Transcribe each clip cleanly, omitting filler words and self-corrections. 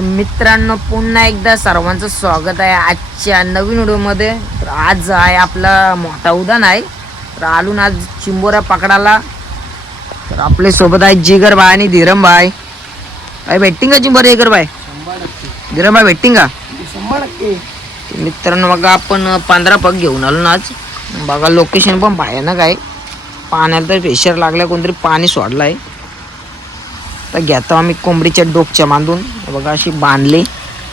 तर मित्रांनो पुन्हा एकदा सर्वांचं स्वागत आहे आजच्या नवीन व्हिडिओमध्ये. तर आज आहे आपला मोठा उद्यान आहे. तर आलून आज चिंबोऱ्या पकडायला. तर आपले सोबत आहे जिगर भाई आणि धीरम भाई. काय भेटतील का चिंबोऱ्या जिगर भाई? धीरम भाई भेटतील का? मित्रांनो बघा आपण 15 पग घेऊन आलो ना आज. बघा लोकेशन पण भयानक आहे. पाण्याला तर प्रेशर लागलं, कोणतरी पाणी सोडलं आहे. तर घेतो आम्ही कोंबडीच्या डोकच्या बांधून. बघा अशी बांधली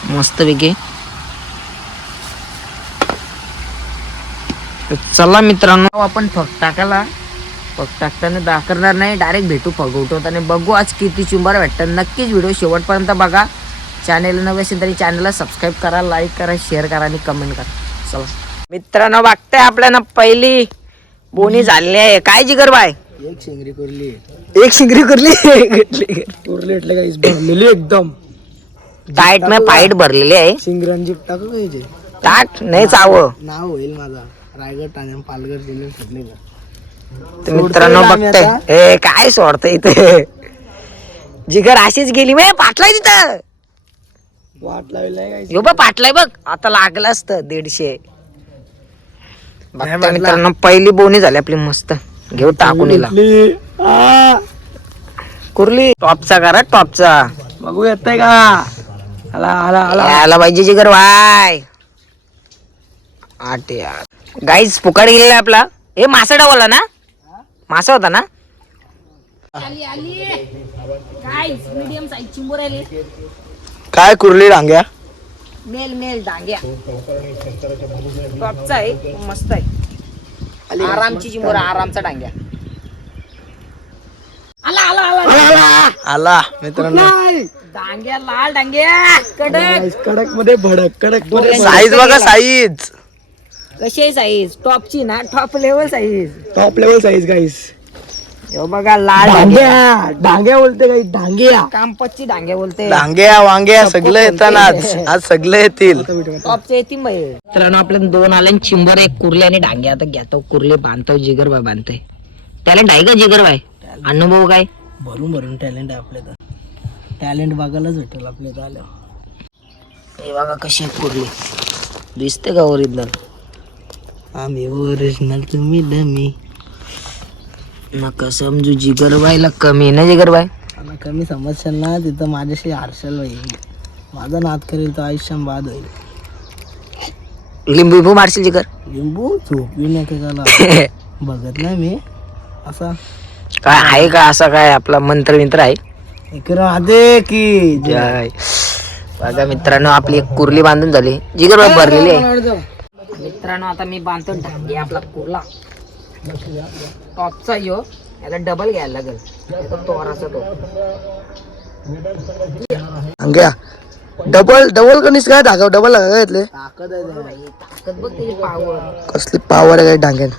मस्तपैकी. चला मित्रांनो आपण फक टाकायला. फक टाकताना दाखवणार नाही, डायरेक्ट भेटू फक उठवताना. बघू आज किती चिंबार भेटतात. नक्कीच व्हिडिओ शेवटपर्यंत बघा. चॅनेल नवे असेल तरी चॅनलला सबस्क्राईब करा, लाईक करा, शेअर करा आणि कमेंट करा. चला मित्रांनो बघताय आपल्याला पहिली बोनी झालेली आहे. काय जिगर बाय? एक शिंगरी करली, एक शिंगरी करली. उरले एटले काहीच भरलेली एकदम टाईट में फाईट भरलेली आहे. शिंगरांची टाकू कायचे टाक नाही चावं नाव होईल माझा. रायगड ठाणे पालघर जिल्ह्यात ठरलेला. तर मित्रांनो बघताय हे काय सोडतं इथे. जिगर अशीच गेली मी पाटलाय तिथं. वाट लावली नाही काही. यो बा पाटलाय बघ. आता लागलं असतं 150. बघता मित्रांनो पहिली बोनी झाली आपली मस्त. घेऊ टाकून हिला. कुर्ली टॉपचा करा टॉपचा. बघू येतंय का? आला आला आला आला पाहिजे जिगर वाय. आठ यार गाईज फुकाट गेलेला आपला. हे मासा डावला ना? मासा होता ना? काय कुर्ली डांग्या? मेल मेल डांग्या टॉपचा आहे, मस्त आहे. आरामची चिंबोरा, आरामचा डांग्या. आला आला आला आला मित्रांनो. डांग्या लाल डांग्या कडक कडक मध्ये भडक, कडक मध्ये साईज बघा साईज कशी आहे साईज. टॉपची ना, top level size, top level size guys. बघा लाल डांग्या. डांग्या डांग्या बोलते काही डांग्या. कांपची डांग्या बोलते. डांग्या वांग्या सगळं येतं ना आज सगळं येतील. टॉपचे येतील मित्रांनो. आपल्या 2 आले चिंबर, एक कुर्ले आणि डांग्या. आता घेतो कुर्ले बांधतो, जिगर बाय बांधतोय. टॅलेंट आहे का जिगर बाय? अनुभव काय? भरून भरून टॅलेंट आहे आपल्या. टॅलेंट बघायलाच भेटेल आपल्या इथं आल्यावर. हे बघा कशी आहे कुर्ली. दिसते का ओरिजिनल? आम्ही ओरिजिनल तुम्ही डमी. नका समजू जिगर बायला कमी ना. जिगर बाय मला कमी समजशाल ना तिथं माझ्याशी हर्षल होईल. माझा नाद करेल तर आयुष्यात बाद होईल. लिंबू लिंबू मारशील जिगर? लिंबू झोपली नाही का बघत नाही मी असा. काय आहे का असा काय आपला मंत्र मित्र आहे? राधे की जय. बघा मित्रांनो आपली एक कुर्ली बांधून झाली. जिगर बाय भरलेली आहे. मित्रांनो आता मी बांधतो डांगी आपला कुर्ला. टॉपचा यो याला डबल घ्यायला लागेल. तोराचा तो अंग्या डबल डबल कणीस काय टाकाव डबल घेतले. ताकद बघ त्याची पावर. कसली पावर आहे काय डांग्यान.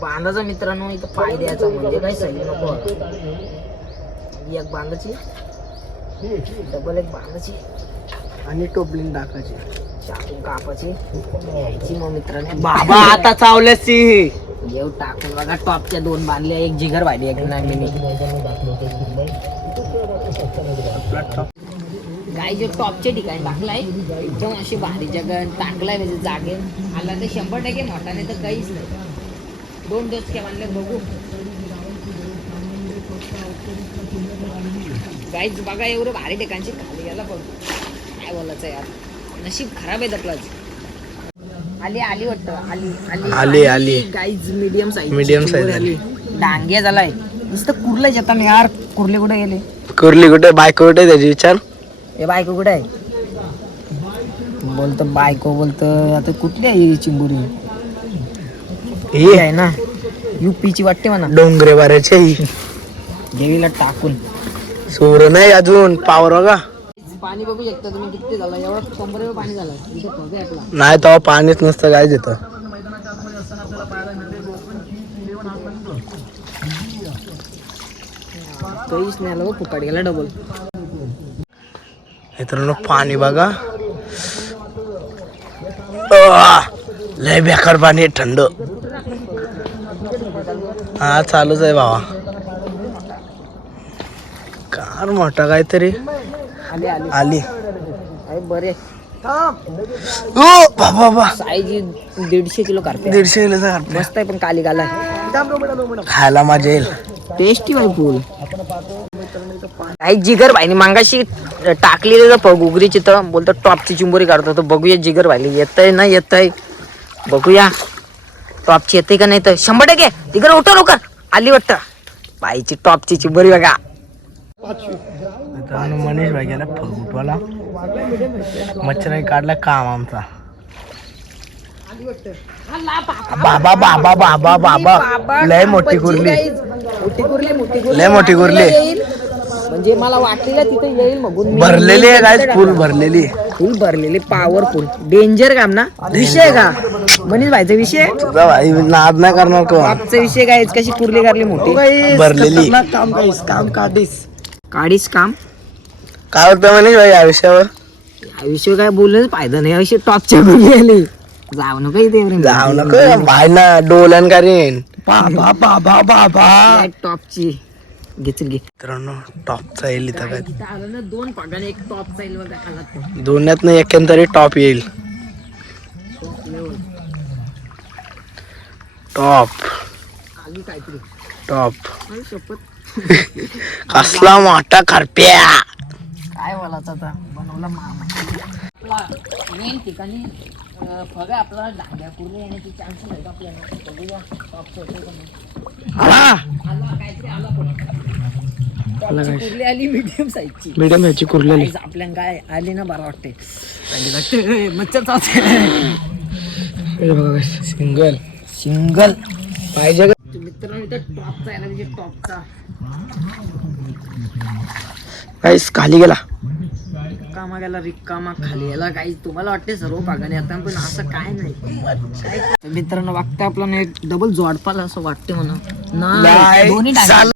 बांधाचा मित्रांनो इथं पाय द्यायचा म्हणजे काय सही नको. एक बांधाची, डबल एक बांधाची आणि टोपलीन टाकायची, चाकून कापाची घ्यायची. मग मित्रांनो बाबा आता चावल्याची येऊ टाकून बघा. टॉपच्या 2 बांधल्या, एक जिगर वाढली, एक नामिनी. गाय जो टॉपच्या ठिकाणी टाकलाय एकदम अशी भारी जगह टाकलाय. म्हणजे जागे आला तर 100% मोठा, नाही तर काहीच नाही. 2 डोसक्या बांधले बघू. गाईज बघा एवढं भारी ठिकाणची खाली याला बघ. काय बोलायचं यार, नशीब खराब आहे आपलाच. आली आली वाटतं. आली आली गाईज मीडियम साईज आली. डांग्या झालाय नुसतं. कुर्ला येतात ना यार. कुर्ले कुठे गेले? कुर्ली कुठे बायको कुठे त्याची विचार. हे बायको कुठे आहे? बोलतो बायको बोलतं. आता कुठली आहे ही चिंबुरी? ही आहे ना UP ची वाटते म्हणा. डोंगरे वाऱ्याची देवीला टाकून. सूर नाही अजून पावर बघा. पाणी बघू शकता तुम्ही किती झालं. एवढं 100 पाणी झालं इथे फग आहे आपला. नाही तेव्हा पाणीच नसतं काय देतं. काहीच नाही आलं. फुकाट गेला डबल. मित्रांनो पाणी बघा. लय बेकार पाणी थंड. हा चालूच आहे भावा. कार मोठा काहीतरी आली आली आली. अरे बरे ओ बाबा बा साईज 150 किलो करते 150 किलोचा करते. मस्त आहे पण काली गाला खायला मजा येईल. टेस्टी बाई फुल काही जिगर भाईनी मांगाशी टाकलेली गुगरीची तर बोलतो टॉपची चिंबोरी काढतो तर बघूया जिगर भाईली येतय ना येतय बघूया टॉपची येते का नाही तर 100% जिगर उठव लवकर आली वाटतं बाईची टॉपची चिंबोरी बघा. मित्रांनो मनीष भाई गेला फगुटवाला मच्छराई काढला काम आमचा. बाबा बाबा बाबा बाबा लय मोठी कुर्ली लय मोठी कुर्ली म्हणजे मला वाटलेलं तिथे येईल मग भरलेली आहे काय फुल भरलेली फुल भरलेली पॉवरफुल डेंजर काम ना विषय का मनीष भाईचा विषय तुझा भाई नाद नाही करणार कोण. आजचा विषय काय कशी कुर्ली करली मोठी भरलेली काम काढीस काम काढीस काम काय होतं मनीष भाई या विषयावर. या विषय काय बोलण्याच फायदा नाही विषय टॉपच्या कुर्ली आली जाऊ नका इथे जाऊ नको भाई ना डोलन करीन बाबा बाबा बाबा टॉपची घेचल घे मित्रांनो टॉपचा येईल इथं काय आलं ना 2 पागाने एक टॉपचा येईल बघा आला दोन्यात नाही एकेन तरी टॉप येईल. टॉप आली काहीतरी टॉप अरे शपथ कसला मोठा करप्या. काय बोलायचं आता बनवला मामा मेन ठिकाणी बघा आपला डांग्या कुर्ली येण्याची चान्सेस आहेत आपल्याला बघूया टॉपचं होतं का नाही. आला काहीतरी आला पण टॉपची कुर्ली आली मीडियम साईजची मीडियम ह्याची कुर्लेली आपल्याला काय आली ना बरं वाटते मच्छर चावते सिंगल सिंगल पाहिजे मित्रांनो इथं टॉपचा आहे ना म्हणजे टॉपचा काहीच खाली गेला रिकामा गेला रिकामा खाली याला काही तुम्हाला वाटते सर्व भागाने आता पण असं काय नाही मित्रांनो वाटतं आपल्याला एक डबल जोडपाला असं वाटते म्हणा नाही दोन्ही डांगे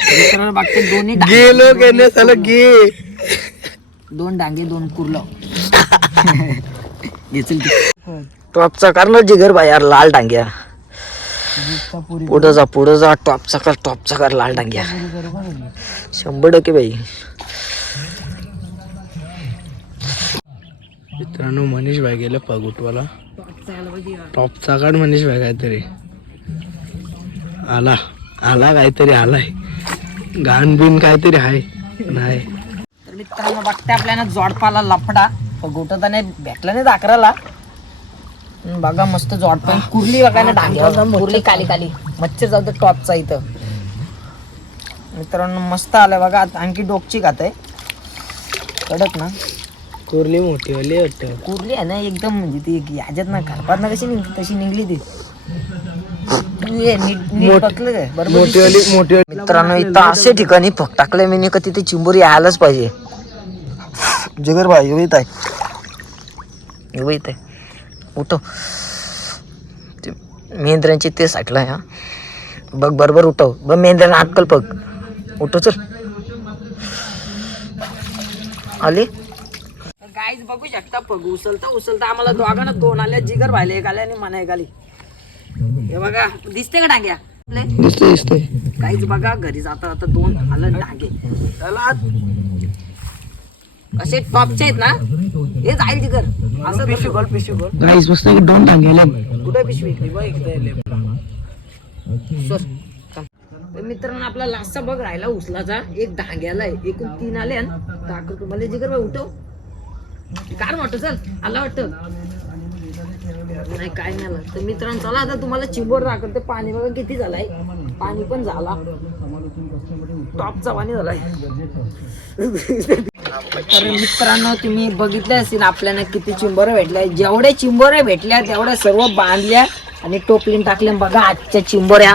मित्रांनो वाटते दोन्ही गेलो गेले चला गे 2 डांगे 2 कुर्लं घेचल टॉपचा कारण जिगर भाई यार लाल डांग्या पुढं जा टॉपचा कर लाल डांग्या 100% भाई. मित्रांनो मनीष भाई गेले पगुटवाला टॉपचा काढ मनीष भाई काहीतरी आला आला काहीतरी आलाय घाण बिन काहीतरी आहे नाही. तर मित्रांनो बघते आपल्याला जोडपाला लफडा गोटताने भेटला नाही दाखराला बघा मस्त जोडपा कुर्ली बघा ना डांग्या कुर्ली काली काली मच्छर जाऊ टॉपचा इथं मित्रांनो मस्त आलाय बघा आणखी डोकची खात आहे कडक ना कुर्ली मोठी वाली वाटतं कुर्ली आहे ना एकदम म्हणजे ती ह्याच्यात ना घरपात ना कशी निघली तशी निघली ती मोठी वाली मित्रांनो इथं असे ठिकाणी फक्त टाकले मी का तिथे चिंबोरी यायलाच पाहिजे. जिगर भाई येत आहे येत आहे उठव ते मेंढरांची ते साठला हा बघ बरोबर उठव बघ मेंढरांना अक्कल बघ उठव चल आले गाईज बघू शकता पग उचलता आम्हाला दोघांना 2 आल्या जिगर भाईले एक आले आणि मना एक आली हे बघा दिसते का डांग्या दिसते काहीच बघा घरी जाता 2 आलं डांगे असे टॉपचे आहेत ना हे जाईल जिगर असं पिशवी गोल गाईस मस्त 2 डांग्याला कुठे पिशवी तर मित्रांनो आपला लास्टचा बघ राहिला उचलाचा एक डांग्याला एकूण 3 आले दाखव तुम्हाला जिगर भाई उठव कार वाटत चल आला वाटत नाही काय नाही आलं तर मित्रांनो चला आता तुम्हाला चिंबोर दाखवते पाणी बघा किती झालाय पाणी पण झाला टॉपचा पाणी झालाय. तर मित्रांनो तुम्ही बघितलं असेल आपल्याला किती चिंबोऱ्या भेटल्या जेवढे चिंबोऱ्या भेटल्या तेवढ्या सर्व बांधल्या आणि टोपलीन टाकल्या बघा आजच्या चिंबोऱ्या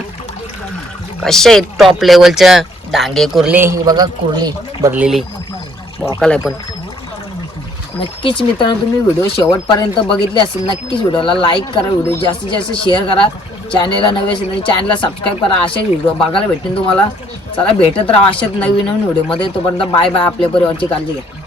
कशा आहेत टॉप लेवलच्या डांगे कुर्ली ही बघा कुर्ली भरलेली मोकाल आहे पण नक्कीच मित्रांनो तुम्ही व्हिडिओ शेवटपर्यंत बघितले असेल नक्कीच व्हिडिओला लाईक करा व्हिडिओ जास्तीत जास्त शेअर करा चॅनलला नवे असेल तर चॅनलला सबस्क्राईब करा असे व्हिडिओ बघायला भेटेल तुम्हाला चला भेटत राहा अशाच नवीन व्हिडिओमध्ये तोपर्यंत बाय बाय आपल्या परिवारची काळजी घ्या.